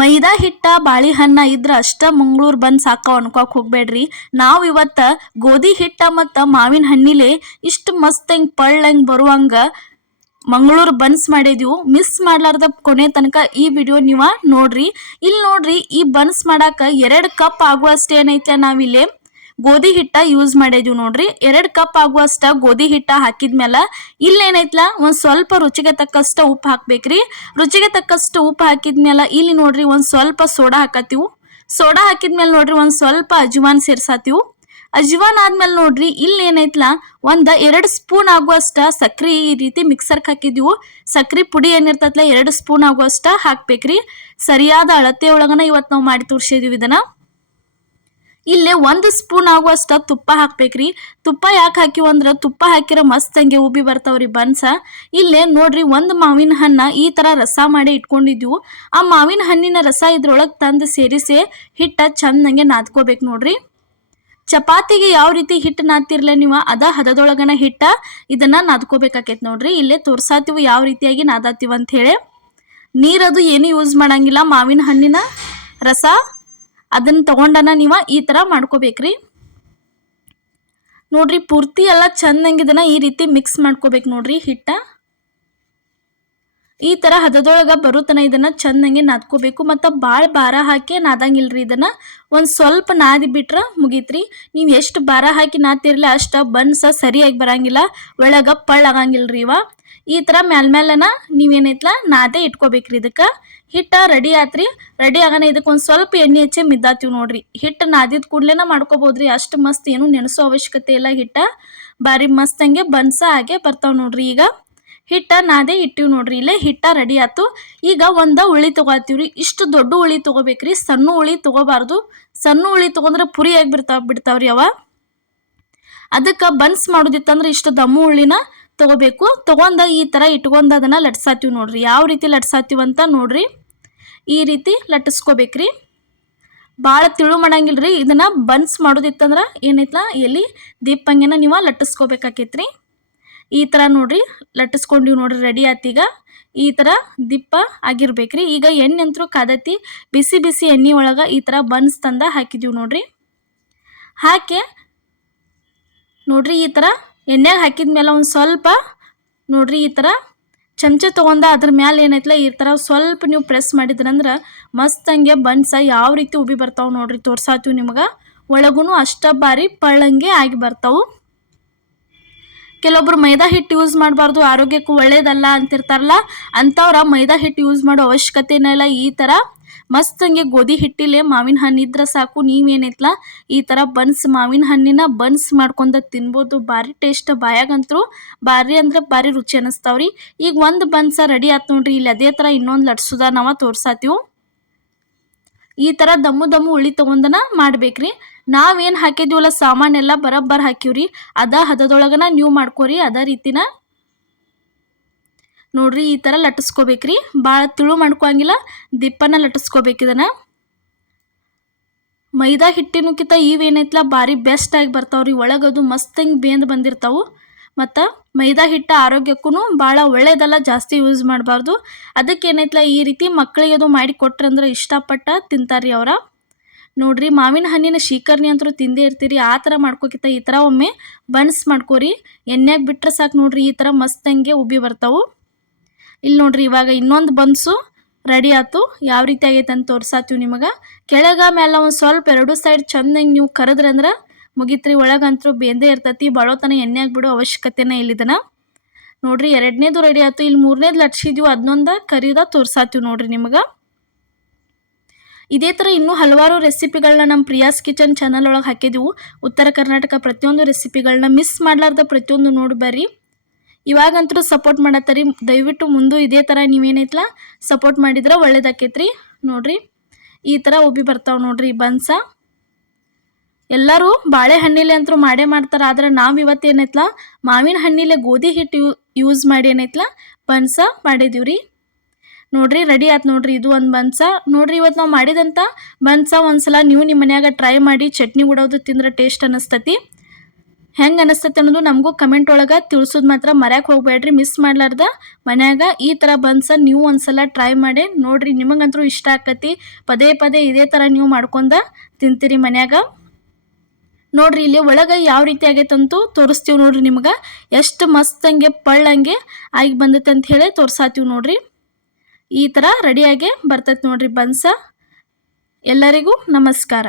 ಮೈದಾ ಹಿಟ್ಟ ಬಾಳೆಹಣ್ಣ ಇದ್ರ ಅಷ್ಟ ಮಂಗಳೂರು ಬನ್ಸ್ ಸಾಕಾವ್ ಅನ್ಕೋಕ್ ಹೋಗ್ಬೇಡ್ರಿ. ನಾವು ಇವತ್ತ ಗೋಧಿ ಹಿಟ್ಟ ಮತ್ತು ಮಾವಿನ ಹಣ್ಣಿಲೆ ಇಷ್ಟು ಮಸ್ತ್ ಹೆಂಗ್ ಪಳ್ಳಂಗ್ ಬರುವಂಗ ಮಂಗಳೂರು ಬನ್ಸ್ ಮಾಡಿದ್ವು. ಮಿಸ್ ಮಾಡ್ಲಾರ್ದ ಕೊನೆ ತನಕ ಈ ವಿಡಿಯೋ ನೀವ ನೋಡ್ರಿ. ಇಲ್ಲಿ ನೋಡ್ರಿ, ಈ ಬನ್ಸ್ ಮಾಡಾಕ 2 ಕಪ್ ಆಗುವಷ್ಟು ಏನೈತೆ ನಾವಿಲ್ಲಿ ಗೋಧಿ ಹಿಟ್ಟ ಯೂಸ್ ಮಾಡಿದ್ವಿ ನೋಡ್ರಿ. 2 ಕಪ್ ಆಗುವಷ್ಟ ಗೋಧಿ ಹಿಟ್ಟ ಹಾಕಿದ್ಮೇಲೆ ಇಲ್ಲಿ ಏನೈತ್ಲ ಒಂದ್ ಸ್ವಲ್ಪ ರುಚಿಗೆ ತಕ್ಕಷ್ಟ ಉಪ್ಪು ಹಾಕ್ಬೇಕ್ರಿ. ರುಚಿಗೆ ತಕ್ಕಷ್ಟು ಉಪ್ಪು ಹಾಕಿದ್ಮೇಲೆ ಇಲ್ಲಿ ನೋಡ್ರಿ ಒಂದ್ ಸ್ವಲ್ಪ ಸೋಡಾ ಹಾಕತ್ತೀವಿ. ಸೋಡಾ ಹಾಕಿದ್ಮೇಲೆ ನೋಡ್ರಿ ಒಂದ್ ಸ್ವಲ್ಪ ಅಜ್ವಾನ್ ಸೇರ್ಸಾತೀವಿ. ಅಜ್ವಾನ್ ಆದ್ಮೇಲೆ ನೋಡ್ರಿ ಇಲ್ಲಿ ಏನೈತ್ಲ 2 ಸ್ಪೂನ್ ಆಗುವಷ್ಟ ಸಕ್ರಿ ಈ ರೀತಿ ಮಿಕ್ಸರ್ಗೆ ಹಾಕಿದ್ವು. ಸಕ್ರಿ ಪುಡಿ ಏನಿರ್ತೈತ್ಲ 2 ಸ್ಪೂನ್ ಆಗುವಷ್ಟ ಹಾಕ್ಬೇಕ್ರಿ. ಸರಿಯಾದ ಅಳತೆ ಒಳಗನ ಇವತ್ತು ನಾವು ಮಾಡಿ ತೋರಿಸಿದೀವಿ ಇದನ್ನ. ಇಲ್ಲೇ 1 ಸ್ಪೂನ್ ಆಗುವಷ್ಟ ತುಪ್ಪ ಹಾಕ್ಬೇಕ್ರಿ. ತುಪ್ಪ ಯಾಕೆ ಹಾಕಿವ ಅಂದ್ರೆ ತುಪ್ಪ ಹಾಕಿರೋ ಮಸ್ತ್ ಹಂಗೆ ಉಬ್ಬಿ ಬರ್ತಾವ್ರಿ ಬನ್ಸ. ಇಲ್ಲೇ ನೋಡ್ರಿ 1 ಮಾವಿನ ಹಣ್ಣ ಈ ತರ ರಸ ಮಾಡಿ ಇಟ್ಕೊಂಡಿದ್ವು. ಆ ಮಾವಿನ ಹಣ್ಣಿನ ರಸ ಇದ್ರೊಳಗೆ ತಂದು ಸೇರಿಸಿ ಹಿಟ್ಟ ಚಂದಂಗೆ ನಾದ್ಕೋಬೇಕು ನೋಡ್ರಿ. ಚಪಾತಿಗೆ ಯಾವ ರೀತಿ ಹಿಟ್ಟು ನಾದ್ತಿರ್ಲ ನೀವು ಅದ ಹದದೊಳಗನ ಹಿಟ್ಟ ಇದನ್ನ ನಾದ್ಕೋಬೇಕಾಕೈತಿ ನೋಡ್ರಿ. ಇಲ್ಲೇ ತೋರ್ಸಾತೀವಿ ಯಾವ ರೀತಿಯಾಗಿ ನಾದಾತೀವಿ ಅಂತ ಹೇಳಿ. ನೀರದು ಏನು ಯೂಸ್ ಮಾಡಂಗಿಲ್ಲ, ಮಾವಿನ ಹಣ್ಣಿನ ರಸ ಅದನ್ನ ತಗೊಂಡನ ನೀವು ಈ ತರ ಮಾಡ್ಕೋಬೇಕ್ರಿ. ನೋಡ್ರಿ ಪೂರ್ತಿ ಎಲ್ಲ ಚಂದಂಗೆ ಇದನ್ನ ಈ ರೀತಿ ಮಿಕ್ಸ್ ಮಾಡ್ಕೋಬೇಕು ನೋಡ್ರಿ. ಹಿಟ್ಟ ಈ ತರ ಹದದೊಳಗ ಬರುತ್ತನ ಇದನ್ನ ಚಂದಂಗೆ ನಾದ್ಕೋಬೇಕು. ಮತ್ತು ಭಾಳ ಭಾರ ಹಾಕಿ ನಾದಂಗಿಲ್ರಿ. ಇದನ್ನ ಒಂದು ಸ್ವಲ್ಪ ನಾದಿ ಬಿಟ್ರ ಮುಗೀತ್ರಿ. ನೀವು ಎಷ್ಟು ಭಾರ ಹಾಕಿ ನಾದ್ತಿರ್ಲಿ ಅಷ್ಟ ಬನ್ಸ ಸರಿಯಾಗಿ ಬರಂಗಿಲ್ಲ, ಒಳಗ ಪಳ್ಳಾಗಂಗಿಲ್ರಿ ಇವ. ಈ ತರ ಮ್ಯಾಲ್ಮೇಲನ ನೀವೇನೈತ್ಲ ನಾದೇ ಇಟ್ಕೋಬೇಕ್ರಿ. ಇದಕ್ಕೆ ಹಿಟ್ಟ ರೆಡಿ ಆತ್ರಿ. ರೆಡಿ ಆಗಾನ ಇದಕ್ಕೆ ಒಂದು ಸ್ವಲ್ಪ ಎಣ್ಣೆ ಹಚ್ಚಿ ಮಿದ್ದಾತೀವಿ ನೋಡ್ರಿ. ಹಿಟ್ಟು ನಾದಿದ ಕೂಡ್ಲೇನ ಮಾಡ್ಕೋಬೋದ್ರಿ, ಅಷ್ಟು ಮಸ್ತ್ ಏನು ನೆನೆಸೋ ಅವಶ್ಯಕತೆ ಇಲ್ಲ. ಹಿಟ್ಟ ಬಾರಿ ಮಸ್ತ್ ಹಂಗೆ ಬನ್ಸ ಹಾಗೆ ಬರ್ತಾವ ನೋಡ್ರಿ. ಈಗ ಹಿಟ್ಟ ನಾದೇ ಇಟ್ಟಿವಿ ನೋಡ್ರಿ. ಇಲ್ಲೇ ಹಿಟ್ಟ ರೆಡಿ ಆಯ್ತು. ಈಗ ಉಳ್ಳಿ ತೊಗೊತೀವ್ರಿ. ಇಷ್ಟು ದೊಡ್ಡ ಉಳ್ಳಿ ತೊಗೋಬೇಕ್ರಿ, ಸಣ್ಣ ಉಳ್ಳಿ ತೊಗೋಬಾರ್ದು. ಸಣ್ಣ ಉಳ್ಳಿ ತೊಗೊಂಡ್ರೆ ಪುರಿಯಾಗಿ ಬಿಡ್ತಾವ್ರಿ ಅವ. ಅದಕ್ಕೆ ಬನ್ಸ್ ಮಾಡೋದಿತ್ತಂದ್ರೆ ಇಷ್ಟು ದಮ್ಮು ಉಳ್ಳಿನ ತೊಗೋಬೇಕು. ತೊಗೊಂಡ ಈ ಥರ ಇಟ್ಕೊಂಡ ಅದನ್ನು ಲಟ್ಸಾತೀವಿ ನೋಡ್ರಿ. ಯಾವ ರೀತಿ ಲಟ್ಸಾತೀವಿ ಅಂತ ನೋಡ್ರಿ. ಈ ರೀತಿ ಲಟ್ಟಿಸ್ಕೋಬೇಕ್ರಿ. ಭಾಳ ತಿಳು ಮಾಡಂಗಿಲ್ರಿ. ಇದನ್ನು ಬನ್ಸ್ ಮಾಡೋದಿತ್ತಂದ್ರೆ ಏನೈತ್ಲ ಎಲ್ಲಿ ದೀಪಂಗೆನ ನೀವು ಲಟ್ಟಿಸ್ಕೋಬೇಕಾಕೈತ್ರಿ. ಈ ಥರ ನೋಡ್ರಿ ಲಟ್ಟಿಸ್ಕೊಂಡಿವಿ ನೋಡ್ರಿ. ರೆಡಿ ಆತೀಗ. ಈ ಥರ ದಿಪ್ಪ ಆಗಿರ್ಬೇಕ್ರಿ. ಈಗ ಎಣ್ಣೆ ಅಂತರೂ ಕಾದತಿ. ಬಿಸಿ ಬಿಸಿ ಎಣ್ಣೆ ಒಳಗೆ ಈ ಥರ ಬನ್ಸ್ ತಂದ ಹಾಕಿದೀವಿ ನೋಡ್ರಿ. ಹಾಕಿ ನೋಡ್ರಿ ಈ ಥರ ಎಣ್ಣೆಗೆ ಹಾಕಿದ್ಮೇಲೆ ಒಂದು ಸ್ವಲ್ಪ ನೋಡ್ರಿ ಈ ಥರ ಚಮಚ ತೊಗೊಂಡ ಅದ್ರ ಮ್ಯಾಲೆ ಏನೈತ್ಲ ಈ ಥರ ಸ್ವಲ್ಪ ನೀವು ಪ್ರೆಸ್ ಮಾಡಿದ್ರಂದ್ರೆ ಮಸ್ತ್ ಹಂಗೆ ಬನ್ಸ ಯಾವ ರೀತಿ ಉಬ್ಬಿ ಬರ್ತಾವೆ ನೋಡ್ರಿ. ತೋರ್ಸಾತೀವಿ ನಿಮ್ಗೆ. ಒಳಗೂ ಅಷ್ಟ ಬಾರಿ ಪಳ್ಳಂಗೆ ಆಗಿ ಬರ್ತಾವೆ. ಕೆಲವೊಬ್ರು ಮೈದಾ ಹಿಟ್ಟು ಯೂಸ್ ಮಾಡಬಾರ್ದು, ಆರೋಗ್ಯಕ್ಕೂ ಒಳ್ಳೇದಲ್ಲ ಅಂತಿರ್ತಾರಲ್ಲ, ಅಂಥವ್ರ ಮೈದಾ ಹಿಟ್ಟು ಯೂಸ್ ಮಾಡೋ ಅವಶ್ಯಕತೆನೇ ಇಲ್ಲ. ಈ ಥರ ಮಸ್ತ್ ಹಂಗೆ ಗೋಧಿ ಹಿಟ್ಟಿಲೆ ಮಾವಿನ ಹಣ್ಣು ಇದ್ರೆ ಸಾಕು. ನೀವೇನೈತ್ಲ ಈ ಥರ ಬನ್ಸ್ ಮಾವಿನ ಹಣ್ಣಿನ ಬನ್ಸ್ ಮಾಡ್ಕೊಂಡ ತಿನ್ಬೋದು. ಭಾರಿ ಟೇಸ್ಟ್, ಬಾಯಾಗಂತರೂ ಭಾರಿ ಅಂದ್ರೆ ಭಾರಿ ರುಚಿ ಅನ್ನಿಸ್ತಾವ್ರಿ. ಈಗ ಒಂದು ಬನ್ಸ ರೆಡಿ ಆಯ್ತು ನೋಡ್ರಿ. ಇಲ್ಲಿ ಅದೇ ಥರ ಇನ್ನೊಂದು ಲಟ್ಸುದ ನಾವು ತೋರ್ಸಾತೀವಿ. ಈ ಥರ ದಮ್ಮು ಉಳ್ಳಿ ತೊಗೊಂಡನ ಮಾಡ್ಬೇಕ್ರಿ. ನಾವೇನು ಹಾಕಿದ್ವಲ್ಲ ಸಾಮಾನೆಲ್ಲ ಬರಬ್ಬರ್ ಹಾಕಿವ್ರಿ. ಅದ ಹದದೊಳಗನ ನೀವು ಮಾಡ್ಕೋರಿ. ಅದ ರೀತಿನ ನೋಡ್ರಿ ಈ ಥರ ಲಟ್ಟಿಸ್ಕೋಬೇಕ್ರಿ. ಭಾಳ ತಿಳು ಮಾಡ್ಕೋಂಗಿಲ್ಲ, ದಿಪ್ಪನ ಲಟ್ಟಿಸ್ಕೋಬೇಕಿದನ. ಮೈದಾ ಹಿಟ್ಟಿನಕ್ಕಿಂತ ಇವೇನೈತ್ಲ ಭಾರಿ ಬೆಸ್ಟ್ ಆಗಿ ಬರ್ತಾವ್ರಿ. ಒಳಗದು ಮಸ್ತ್ ಹಿಂಗೆ ಬೇಂದು ಬಂದಿರ್ತಾವೆ. ಮತ್ತು ಮೈದಾ ಹಿಟ್ಟು ಆರೋಗ್ಯಕ್ಕೂ ಭಾಳ ಒಳ್ಳೇದಲ್ಲ, ಜಾಸ್ತಿ ಯೂಸ್ ಮಾಡಬಾರ್ದು. ಅದಕ್ಕೇನೈತ್ಲ ಈ ರೀತಿ ಮಕ್ಕಳಿಗೆ ಅದು ಮಾಡಿ ಕೊಟ್ರಂದ್ರೆ ಇಷ್ಟಪಟ್ಟ ತಿಂತಾರ್ರಿ ಅವರ. ನೋಡ್ರಿ ಮಾವಿನ ಹಣ್ಣಿನ ಶೀಕರ್ಣಿ ಅಂತೂ ತಿಂದೇ ಇರ್ತೀರಿ. ಆ ಥರ ಮಾಡ್ಕೋಕಿತ್ತ ಈ ಥರ ಒಮ್ಮೆ ಬನ್ಸ್ ಮಾಡ್ಕೋರಿ. ಎಣ್ಣೆಗೆ ಬಿಟ್ರೆ ಸಾಕು ನೋಡ್ರಿ ಈ ಥರ ಮಸ್ತ್ ಹಂಗೆ ಉಬ್ಬಿ ಬರ್ತಾವೆ. ಇಲ್ಲಿ ನೋಡ್ರಿ ಇವಾಗ ಇನ್ನೊಂದು ಬನ್ಸು ರೆಡಿ ಆಯ್ತು. ಯಾವ ರೀತಿ ಆಗೈತೆ ಅಂತ ತೋರ್ಸಾತೀವಿ ನಿಮಗೆ. ಕೆಳಗ ಮೇಲೆ ಒಂದು ಸ್ವಲ್ಪ 2 ಸೈಡ್ ಚಂದಂಗೆ ನೀವು ಕರೆದ್ರಂದ್ರೆ ಮುಗಿತ್ರಿ. ಒಳಗಂತೂ ಬೇಂದೇ ಇರ್ತೈತಿ. ಬಳೋತನ ಎಣ್ಣೆಗೆ ಬಿಡೋ ಅವಶ್ಯಕತೆನೇ ಇಲ್ಲಿದನ. ನೋಡ್ರಿ 2ನೇದು ರೆಡಿ ಆಯ್ತು. ಇಲ್ಲಿ 3ನೇದು ಲಟ್ಸಿದ್ವಿ, ಅದನ್ನೊಂದು ಕರಿದ ತೋರ್ಸಾತೀವಿ ನೋಡ್ರಿ ನಿಮಗೆ. ಇದೇ ಥರ ಇನ್ನೂ ಹಲವಾರು ರೆಸಿಪಿಗಳನ್ನ ನಮ್ಮ ಪ್ರಿಯಾಸ್ ಕಿಚನ್ ಚಾನಲ್ ಒಳಗೆ ಹಾಕಿದ್ದೀವಿ. ಉತ್ತರ ಕರ್ನಾಟಕ ಪ್ರತಿಯೊಂದು ರೆಸಿಪಿಗಳನ್ನ ಮಿಸ್ ಮಾಡಲಾರ್ದ ಪ್ರತಿಯೊಂದು ನೋಡಿ ಬರ್ರಿ. ಇವಾಗಂತೂ ಸಪೋರ್ಟ್ ಮಾಡತ್ತರಿ. ದಯವಿಟ್ಟು ಮುಂದೆ ಇದೇ ಥರ ನೀವೇನೈತ್ಲ ಸಪೋರ್ಟ್ ಮಾಡಿದ್ರೆ ಒಳ್ಳೇದಾಕೈತ್ರಿ. ನೋಡ್ರಿ ಈ ಥರ ಉಬ್ಬಿ ಬರ್ತಾವೆ ನೋಡ್ರಿ ಬನ್ಸ. ಎಲ್ಲರೂ ಬಾಳೆಹಣ್ಣಿಲೆ ಅಂತೂ ಮಾಡೇ ಮಾಡ್ತಾರೆ. ಆದ್ರೆ ನಾವು ಇವತ್ತೇನೈತ್ಲ ಮಾವಿನ ಹಣ್ಣಿಲೆ ಗೋಧಿ ಹಿಟ್ಟು ಯೂಸ್ ಮಾಡಿ ಏನೈತ್ಲ ಬನ್ಸ ಮಾಡಿದೀವ್ರಿ. ನೋಡ್ರಿ ರೆಡಿ ಆಯ್ತು ನೋಡ್ರಿ. ಇದು ಒಂದು ಬನ್ಸ ನೋಡ್ರಿ. ಇವತ್ತು ನಾವು ಮಾಡಿದಂಥ ಬನ್ಸ ಒಂದ್ಸಲ ನೀವು ನಿಮ್ಮ ಮನ್ಯಾಗ ಟ್ರೈ ಮಾಡಿ ಚಟ್ನಿ ಉಡೋದು ತಿಂದ್ರೆ ಟೇಸ್ಟ್ ಅನ್ನಿಸ್ತತಿ. ಹೆಂಗೆ ಅನಿಸ್ತೈತೆ ಅನ್ನೋದು ನಮಗೂ ಕಮೆಂಟ್ ಒಳಗೆ ತಿಳಿಸೋದು ಮಾತ್ರ ಮರ್ಯಾಕೆ ಹೋಗ್ಬೇಡ್ರಿ. ಮಿಸ್ ಮಾಡ್ಲಾರ್ದ ಮನ್ಯಾಗ ಈ ಥರ ಬನ್ಸ ನೀವು ಒಂದ್ಸಲ ಟ್ರೈ ಮಾಡಿ ನೋಡಿರಿ. ನಿಮಗಂತೂ ಇಷ್ಟ ಆಕತಿ. ಪದೇ ಪದೇ ಇದೇ ಥರ ನೀವು ಮಾಡ್ಕೊಂಡ ತಿಂತೀರಿ ಮನ್ಯಾಗ. ನೋಡ್ರಿ ಇಲ್ಲಿ ಒಳಗೆ ಯಾವ ರೀತಿ ಆಗೈತಂತೂ ತೋರಿಸ್ತೀವಿ ನೋಡ್ರಿ. ನಿಮ್ಗೆ ಎಷ್ಟು ಮಸ್ತಂಗೆ ಪಳ್ಳಂಗೆ ಆಗಿ ಬಂದೈತೆ ಅಂತ ಹೇಳಿ ತೋರ್ಸಾತೀವಿ ನೋಡ್ರಿ. ಈ ಥರ ರೆಡಿಯಾಗೆ ಬರ್ತೈತೆ ನೋಡ್ರಿ ಬನ್ಸ. ಎಲ್ಲರಿಗೂ ನಮಸ್ಕಾರ.